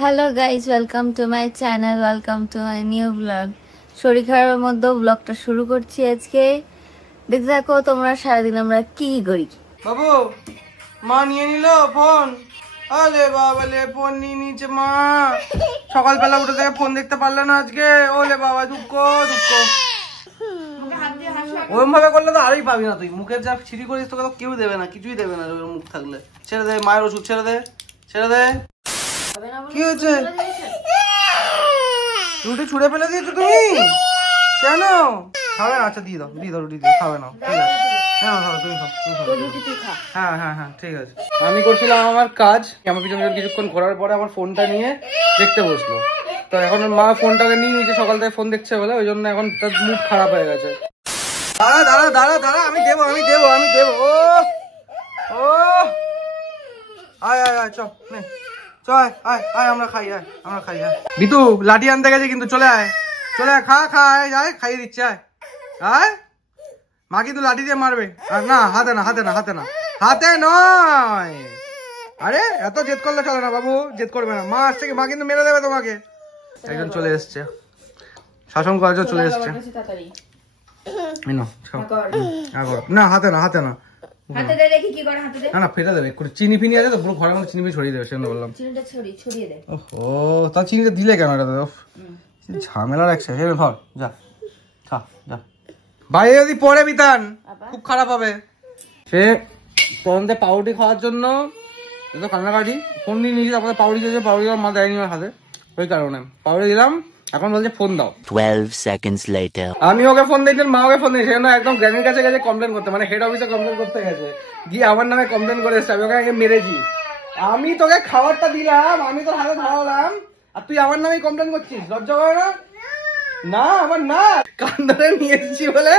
Hello guys, welcome to my channel, welcome to my new blog. শরীর খারাপের মধ্যেও ব্লগটা শুরু করছি আজকে। দেখতে থাকো তোমরা সারাদিন আমরা কি করি। বাবু, মা নিয়ে নিল ফোন। আলে বাবালে, ফোন নিয়ে নিয়েছে মা। সকালবেলা উঠে থেকে ফোন দেখতে পারলে না আজকে। ওলে বাবা, দুঃখ দুঃখ। ওরম ভাবে করলে তো আরই পাবি না তুই। মুখের যা ছিঁড়ি করিস তোকে তো কেউ দেবে না, কিছুই দেবে না মুখ থাকলে। ছেড়ে দে, মায়ের ওষুধ ছেড়ে দে, ছেড়ে দে। কি হয়েছে? রুটি ছুঁড়ে ফেলে দিয়েছো তুমি? কেন খাবে না? আচ্ছা দিয়ে দাও, দিয়ে দাও, রুটি দিয়ে খাবে না। ঠিক আছে, হ্যাঁ খাও, তুমি খাও, তুমি খাও। হ্যাঁ হ্যাঁ হ্যাঁ ঠিক আছে। আমি করছিলাম আমার কাজ, আমার পিছনে কিছুক্ষণ ঘোরার পরে আমার ফোনটা নিয়ে দেখতে বসলো। তো এখন মা ফোনটাকে নিয়ে নিয়েছে, সকাল থেকে ফোন দেখছে বলে, ওই জন্য এখন তার মুড খারাপ হয়ে গেছে। দাঁড়া দাঁড়া দাঁড়া দাঁড়া, আমি দেবো আমি দেবো আমি দেবো। ও ও আয় আয় আয়, চল নে, চল আয় আয়, আমরা খাই, আয় আমরা খাই। আয় বিতু, লাঠি আনতে গেছে কিন্তু, চলে আয়, চলে আয়, খা খা, আয় খাইয়ে দিচ্ছে, আয় আয়। মা কিন্তু লাঠি দিয়ে মারবে। আর না, হাতে না, হাতে না, হাতে না, হাতে নয়। আরে এত জেদ করলে চলে না বাবু, জেদ করবে না। মা আসছে, মা কিন্তু মেরে দেবে তোমাকে। একজন চলে এসছে, শাসন করার জন্য চলে এসছে। না হাতে না, হাতে না, না না ফেটে দেবে। চিনি ফিনি আছে তো, পুরো ঘরের মধ্যে চিনি ফিনি ছড়িয়ে দেবে, সেজন্য বললাম। ও তা চিনিটা দিলে কেন? এটা ঝামেলা রাখছে। ধর যা খা, যা। বাইরে যদি পড়ে বিতান খুব খারাপ হবে। সে তদন্তে পাউরুটি খাওয়ার জন্য এত কান্নাকাটি, ফোন নিয়ে নিয়েছি, তারপরে পাউরুটি দিয়েছে, পাউরুটি মা দেয়নি আমার হাতে, ওই কারণে পাউরুটি দিলাম। এখন বলছে ফোন দাও। 12 seconds later. আমি ওকে ফোন দিয়েছি, মা ওকে ফোন দিয়েছে, সেজন্য একদম গ্র্যান্ডের কাছে গেছে কমপ্লেন করতে, মানে হেড অফিসে কমপ্লেন করতে গেছে, গিয়ে আমার নামে কমপ্লেন করে এসছে। আমি ওকে মেরেছি। আমি তোকে খাবারটা দিলাম, আমি তোর হাতে ধরালাম, আর তুই আমার নামে কমপ্লেন করছিস? লজ্জা করে না? না আমার না, কান ধরে নিয়ে এসেছি বলে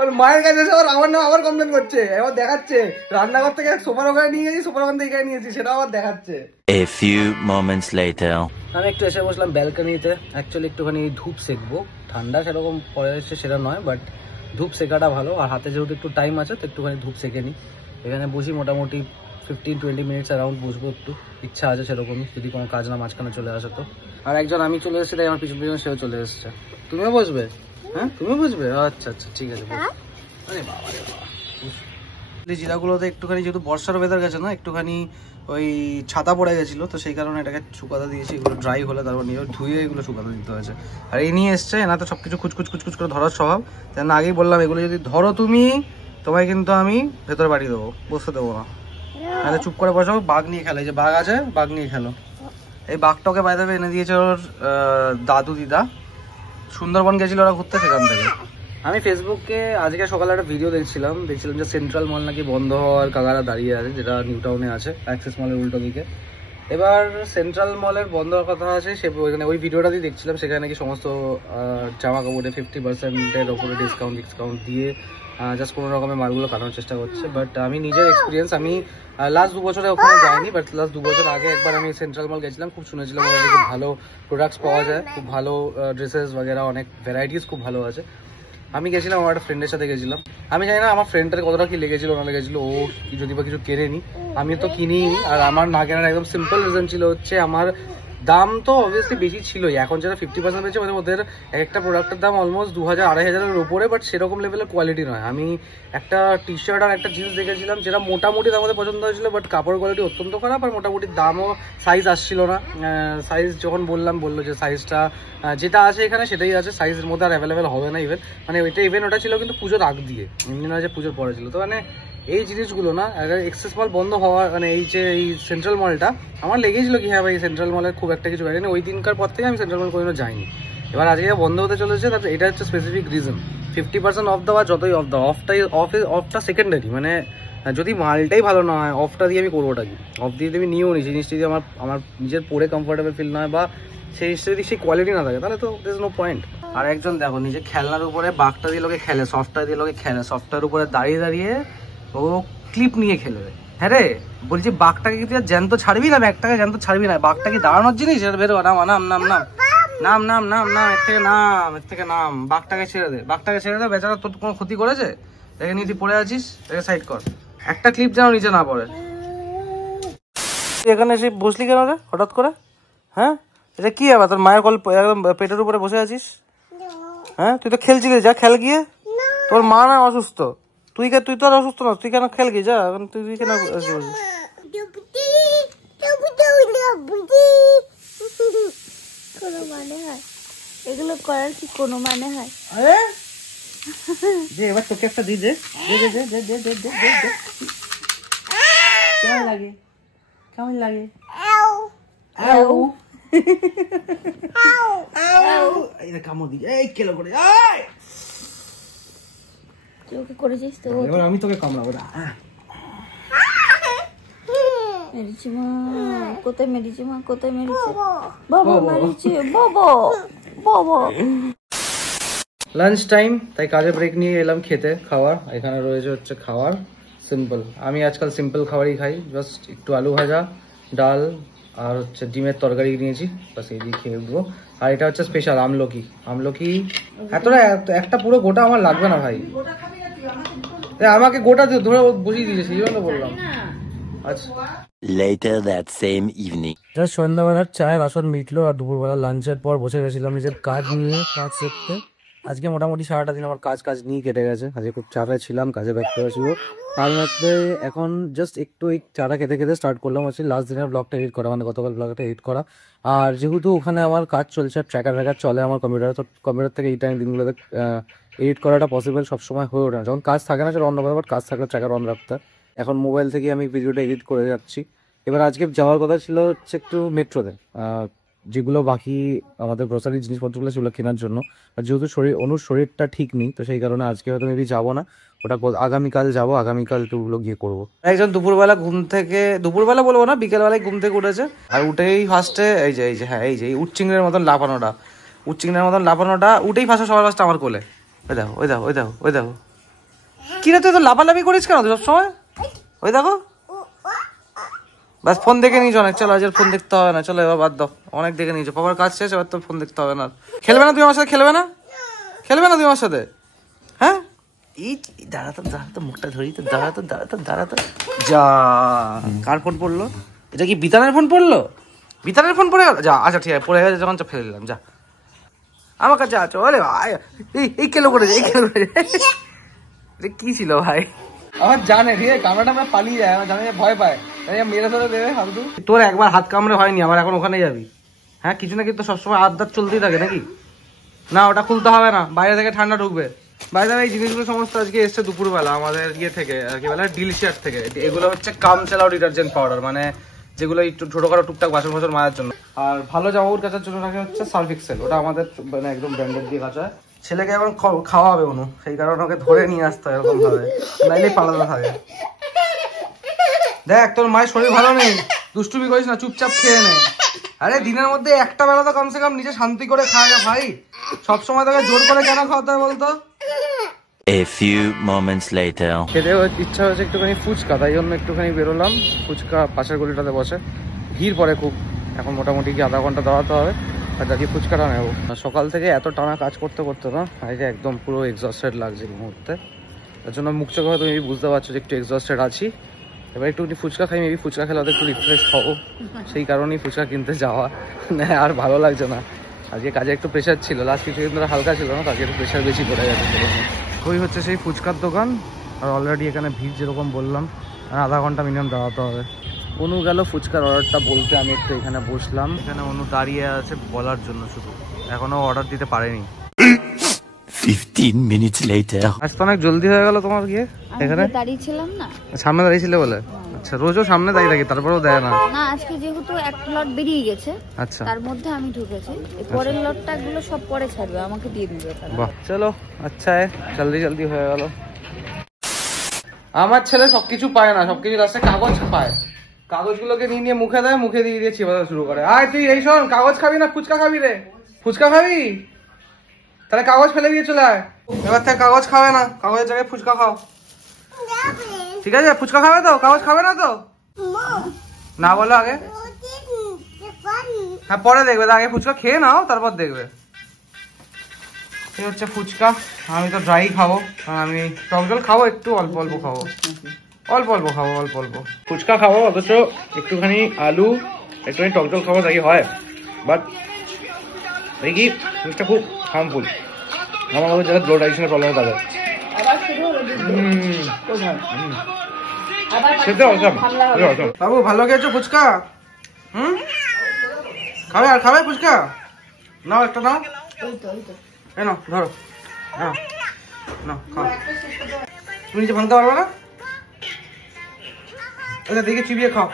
ওর মায়ের কাছে এসে ওর আমার নাম আবার কমপ্লেন করছে। এবার দেখাচ্ছে রান্নাঘর থেকে সোফার ওখানে নিয়ে গেছি, সোফার ওখান থেকে এখানে নিয়েছি, সেটা আবার দেখাচ্ছে। A few moments later. আমি একটু এসে বসলাম ব্যালকনিতে, অ্যাকচুয়ালি একটুখানি ধূপ সেকবো। ঠান্ডা সেরকম পড়ে এসছে সেটা নয়, বাট ধূপ সেকাটা ভালো। আর হাতে যেহেতু একটু টাইম আছে, তো একটুখানি ধূপ সেকে নিই। এখানে বসি মোটামুটি 15-20 মিনিটস অ্যারাউন্ড বসবো। একটু ইচ্ছা আছে সেরকমই, যদি কোনো কাজ না মাঝখানে চলে আসে তো। আর একজন আমি চলে এসেছি, তাই আমার পিছন পিছন সেও চলে এসছে। তুমিও বসবে? হ্যাঁ তুমিও বসবে? আচ্ছা আচ্ছা ঠিক আছে। আরে বাবা রে বাবা, জিরাগুলোতে একটুখানি যেহেতু বর্ষার ওয়েদার গেছে না, একটুখানি ওই ছাতা পড়ে গেছিলো, তো সেই কারণে এটাকে শুকাতে দিয়েছি। এগুলো ড্রাই হলে তারপর নিয়ে ধুয়ে এগুলো শুকাতে দিতে হয়েছে। আর এই নিয়ে এসছে, এনা তো সব কিছু খুচকুচ খুচকুচ করে ধরার স্বভাব। তেন আগেই বললাম, এগুলো যদি ধরো তুমি, তোমায় কিন্তু আমি ভেতরে বাড়ি দেবো, বসতে দেবো না। তাহলে চুপ করে বসো, বাঘ নিয়ে খেলো। এই যে বাঘ আছে, বাঘ নিয়ে খেলো। এই বাঘটাকে বাইরে এনে দিয়েছে ওর দাদু দিদা, সুন্দরবন গেছিল ওরা ঘুরতে, সেখান থেকে। আমি ফেসবুকে আজকে সকালে একটা ভিডিও দেখছিলাম যে সেন্ট্রাল মল নাকি বন্ধ হওয়ার কাগারা দাঁড়িয়ে আছে, যেটা নিউ টাউনে আছে, অ্যাক্সেস মলের উল্টো দিকে। এবার সেন্ট্রাল মলের বন্ধ হওয়ার কথা আছে, সে ওইখানে ওই ভিডিওটাতেই দেখছিলাম, সেখানে নাকি সমস্ত জামা কাপড়ে 50%-এর ওপরে ডিসকাউন্ট দিয়ে জাস্ট কোনো রকমের মালগুলো কাটানোর চেষ্টা করছে। বাট আমি নিজের এক্সপিরিয়েন্স, আমি লাস্ট 2 বছরে ওখানে যাইনি, বাট লাস্ট 2 বছর আগে একবার আমি সেন্ট্রাল মল গেছিলাম। খুব শুনেছিলাম ওখানে খুব ভালো প্রোডাক্টস পাওয়া যায়, খুব ভালো ড্রেসেস বগেরা, অনেক ভ্যারাইটিস খুব ভালো আছে। আমি গেছিলাম, আমার একটা ফ্রেন্ডের সাথে গেছিলাম। আমি জানি না আমার ফ্রেন্ডটার কতটা কি লেগেছিল না লেগেছিল, ও যদি বা কিছু কেনেনি, আমি তো কিনিনি। আর আমার না কেনার একদম সিম্পল রিজন ছিল হচ্ছে, আমার দাম তো অবভিয়াসলি বেশি ছিলই। এখন যেটা 50% বেশি, মানে ওদের একটা প্রোডাক্টের দাম অলমোস্ট 2000-2500-এর উপরে, বাট সেরকম লেভেলের কোয়ালিটি নয়। আমি একটা টি শার্ট আর একটা জিন্স দেখেছিলাম, যেটা মোটামুটি আমাদের পছন্দ হয়েছিল, বাট কাপড় কোয়ালিটি অত্যন্ত খারাপ, আর মোটামুটি দামও, সাইজ আসছিল না। সাইজ যখন বললো যে সাইজটা যেটা আছে এখানে সেটাই আছে, সাইজের মধ্যে আর অ্যাভেলেবেল হবে না। মানে ওটা ছিল কিন্তু পুজোর আগ দিয়ে, এমনি নয় যে পুজোর পরে ছিল। তো মানে এই জিনিসগুলো না, এক্সেস মল বন্ধ হওয়া, মানে এই যে এই সেন্ট্রাল মলটা, আমার লেগেছিল কি হ্যাঁ ভাই সেন্ট্রাল মলের খুব একটা কিছু গাড়ি নেই। ওই দিনকার পর থেকে আমি সেন্ট্রাল মল কোনোদিনও যাইনি। এবার আজকে বন্ধ হতে চলেছে, তারপরে এটা হচ্ছে স্পেসিফিক রিজন। 50% অফ দেওয়া, যতই অফ দেওয়া, অফটা সেকেন্ডারি। মানে যদি মালটাই ভালো না হয়, অফটা দিয়ে আমি করবোটা কি? অফ দিয়ে আমি নিয়েও নি, জিনিসটা যদি আমার নিজের পরে কমফোর্টেবল ফিল নয়, বা সেই জিনিসটা যদি সেই কোয়ালিটি না থাকে, তাহলে তো দের ইজ নো পয়েন্ট। আর একজন দেখো, নিজে খেলনার উপরে বাঘটা দিয়ে লোকে খেলে, সফটটা দিয়ে লোকে খেলে, সফটটার উপরে দাঁড়িয়ে দাঁড়িয়ে ও ক্লিপ নিয়ে খেলবে। হ্যাঁ রে, বলছি বাঘটাকে কি তুই জ্যান্ত ছাড়বি না? ব্যাগটাকে জ্যান্ত ছাড়বি না? বাঘটা কি দাঁড়ানোর জিনিস? এটা বেরো, নাম নাম নাম নাম নাম নাম নাম নাম এর থেকে নাম, এর থেকে নাম। বাঘটাকে ছেড়ে দে, বাঘটাকে ছেড়ে দে। বেচারা তোর কোনো ক্ষতি করেছে? এখানে নিয়ে তুই পড়ে আছিস, এটাকে সাইড কর। একটা ক্লিপ যেন নিচে না পড়ে। এখানে এসে বসলি কেন রে হঠাৎ করে? হ্যাঁ এটা কি আবার তোর মায়ের কল একদম পেটের উপরে বসে আছিস? হ্যাঁ তুই তো খেলছিলি, যা খেল গিয়ে। তোর মা না অসুস্থ, তুই তো আর অসুস্থ না, তুই কেন খেল গিয়ে যা। তুই কেন কোনো মানে হয় এগুলো করার? কি কোনো মানে হয়? যে এবার তোকে একটা দিয়ে দে। কেমন লাগে? কেমন লাগে? কামড় দিই, এই কেলো করে। তুই করেছিস তো? এবার আমি তোকে কামড়াবো। মেরেছি মা, কোথায় মেরেছি মা, কোথায় মেরেছে? বাবা মেরেছে, বাবা বাবা। লাঞ্চ টাইম, তাই কাজে ব্রেক নিয়ে এলাম খেতে খাওয়ার। এখানে রয়েছে হচ্ছে খাওয়ার সিম্পল। আমি আজকাল সিম্পল খাবারই খাই, জাস্ট একটু আলু ভাজা, ডাল আর হচ্ছে ডিমের তরকারি নিয়েছি, বাস এই দিয়ে খেয়ে উঠবো। আর এটা হচ্ছে স্পেশাল আমলকি। এতটা একটা পুরো গোটা আমার লাগবে না ভাই, আমাকে গোটা দিয়ে ধরে বসিয়ে দিয়েছে, সেই জন্য বললাম। আচ্ছা Later that same evening. Just সন্ধ্যাবেলার চায়ের বাসন মিটলো আর দুপুরবেলা লাঞ্চের পর বসে গেছিলাম নিজের কাজ নিয়ে, কাজ শিখতে। আজকে মোটামুটি সারাটা দিন আমার কাজ নিয়ে কেটে গেছে। আজকে খুব চাপে ছিলাম, কাজে ব্যস্ত ছিল। তার মধ্যে এখন জাস্ট একটু এই চাটা খেতে স্টার্ট করলাম হচ্ছে লাস্ট দিনের ব্লগটা এডিট করা, মানে গতকাল ব্লগটা এডিট করা। আর যেহেতু ওখানে আমার কাজ চলছে, ট্র্যাকার চলে আমার কম্পিউটারে, তো কম্পিউটার থেকে এই টাইম দিনগুলোতে এডিট করাটা পসিবল সবসময় হয়ে ওঠে না। যখন কাজ থাকে না সেটা অন্য কথা, বাট কাজ থাকলে ট্র্যাকার অন রাখতে। এখন মোবাইল থেকে আমি ভিডিওটা এডিট করে যাচ্ছি। এবার আজকে যাওয়ার কথা ছিল হচ্ছে একটু মেট্রোতে, যেগুলো বাকি আমাদের গ্রোসারি জিনিসপত্রগুলো সেগুলো কেনার জন্য। আর যেহেতু অনুর শরীরটা ঠিক নেই, তো সেই কারণে আজকে হয়তো মেবি যাবো না, ওটা আগামীকাল যাবো। আগামীকাল টুগুলো গিয়ে করবো। একজন দুপুরবেলা বলবো না, বিকেলবেলায় ঘুম থেকে উঠেছে। আর উঠেই ফার্স্টে এই যে উচ্চিংড়ের মতন লাফানোটা উঠেই সবার ফার্স্টে আমার কোলে। ওই দেখো কি রে, তুই তো লাফালাফি করিস কেন তুই সবসময়? ওই দেখো, বাস ফোন দেখে নিয়েছো অনেক, চলো আজ ফোন দেখতে হবে না, চলো এবার বাদ দাও, অনেক দেখে নিয়েছো, বাবার কাজ শেষ, এবার তো ফোন দেখতে হবে না। খেলবে না তুমি আমার সাথে? খেলবে না তুমি আমার সাথে? হ্যাঁ এই দাঁড়াতো মুখটা ধরি তো, দাঁড়াতো যা। কার ফোন পড়লো? এটা কি বিতানের ফোন পড়লো? বিতানের ফোন পড়ে গেল? যা, আচ্ছা ঠিক আছে, পড়ে গেছে যখন ফেলে দিলাম, যা আমার কাছে আছো। আরে এই কেলো করেছে, কি ছিল ভাই? আমার জানে ঠিক আছে, কামড়াটা আমরা পালিয়ে যায়, আমার জানে ভয় পায়, মেরে ধরে দেবে হালদু। তোর একবার হাত কামড়ে হয়নি, আবার এখন ওখানে যাবি? হ্যাঁ কিছু না কিছু সবসময় আদার চলতেই থাকে নাকি? না ওটা খুলতে হবে না, বাইরে থেকে ঠান্ডা ঢুকবে। বাইরে এই জিনিসগুলো সমস্ত আজকে এসছে দুপুরবেলা আমাদের ইয়ে থেকে, কি বলে, ডিলিশিয়াস থেকে। এগুলো হচ্ছে কাম চালাও ডিটারজেন্ট পাউডার, মানে যেগুলো একটু ছোটখাটো টুকটাক বাসন মায়ের জন্য। আর ভালো জামাকাপড় কাচার জন্য রাখে হচ্ছে সার্ফ এক্সেল, ওটা আমাদের মানে একদম ব্র্যান্ডেড দিয়ে কাচা হয়। ছেলেকে এখন খাওয়া হবে অনু, সেই কারণে ওকে ধরে নিয়ে আসতে হয় এরকম ভাবে, নাইলে পালানো থাকে। দেখ তোর মায়ের শরীর ভালো নেই, দুষ্টুমি করিস না, চুপচাপ খেয়ে নে। আরে দিনের মধ্যে একটা বেলা তো কমসে কম নিজে শান্তি করে খায় না ভাই, সবসময় তোকে জোর করে কেন খাওয়াতে হয় বলতো? A few moments later. খেতে ইচ্ছা হয়েছে একটুখানি ফুচকা, তাই জন্য একটুখানি বেরোলাম। ফুচকা পাশের গলিটাতে বসে, ভিড় পড়ে খুব। এখন মোটামুটি কি আধা ঘন্টা দাঁড়াতে হবে, আর দেখি ফুচকাটা নেবো। সকাল থেকে এত টানা কাজ করতে না, এই যে একদম পুরো এক্সস্টেড লাগছে এই মুহূর্তে। তার জন্য মুখ চোখে হয়তো মেবি বুঝতে পারছো যে একটু এক্সস্টেড আছি। এবার একটুখানি ফুচকা খাই, মেবি ফুচকা খেলে ওদের একটু রিফ্রেশ হবো, সেই কারণেই ফুচকা কিনতে যাওয়া। না আর ভালো লাগছে না, আজকে কাজে একটু প্রেশার ছিল, লাস্ট কিছুদিন ধরে হালকা ছিল না, তাকে একটু প্রেশার বেশি পড়ে গেছে। ওই হচ্ছে সেই ফুচকার দোকান, আর অলরেডি এখানে ভিড় যেরকম বললাম, আর আধা ঘন্টা মিনিমাম দাঁড়াতে হবে। অনু গেল ফুচকার অর্ডারটা বলতে, আমি একটু এখানে বসলাম। এখানে অনু দাঁড়িয়ে আছে বলার জন্য, শুধু এখনো অর্ডার দিতে পারেনি। 15 minutes later. আজ তো অনেক জলদি হয়ে গেল তোমার গিয়ে। এখানে দাঁড়িয়েছিলাম না, সামনে দাঁড়িয়েছিলে বলে? আচ্ছা, রোজও সামনে দাঁড়িয়ে থাকি, তারপরেও দেয় না? না আজকে যেহেতু একটা লট বেরিয়ে গেছে, আচ্ছা তার মধ্যে আমি ঢুকেছি, এই পরের লটটা গুলো সব পরে ছাড়বে, আমাকে দিয়ে দিবে তারা। বাহ, চলো আচ্ছা, জলদি হয়ে গেল। আমার ছেলে সবকিছু পায় না, সবকিছু লাস্টে কাগজ পায়। কাগজগুলোকে নিয়ে মুখে দেয়, মুখে দিয়ে চিবাতে শুরু করে। আয় তুই এই শোন, কাগজ খাবি না ফুচকা খাবি রে? ফুচকা খাবি? তাহলে কাগজ ফেলে দিয়ে চলে আয়। এবার থেকে কাগজ খাবে না, কাগজের জায়গায় ফুচকা খাও, ঠিক আছে? ফুচকা খাবে তো, কাগজ খাবে না তো? না বলো আগে, হ্যাঁ পরে দেখবে, আগে ফুচকা খেয়ে নাও তারপর দেখবে। এই হচ্ছে ফুচকা, আমি তো ড্রাই খাবো, আমি টক জল খাবো, একটু অল্প খাবো, ফুচকা খাবো, অথচ একটুখানি আলু একটুখানি টক জল খাবো, তাই হয়। বাট এই কি জিনিসটা খুব হার্মফুল আমার মতো যারা ব্লাড ডাইজেশনের প্রবলেম তাদের খেতে অসম বাবু ভালো খেয়েছো ফুচকা খাবে আর খাবে ফুচকা নাও একটা নাও এই নাও ধরো হ্যাঁ নাও খাও তুমি নিজে ভাঙতে পারবে না এটা দেখে চিবিয়ে খাও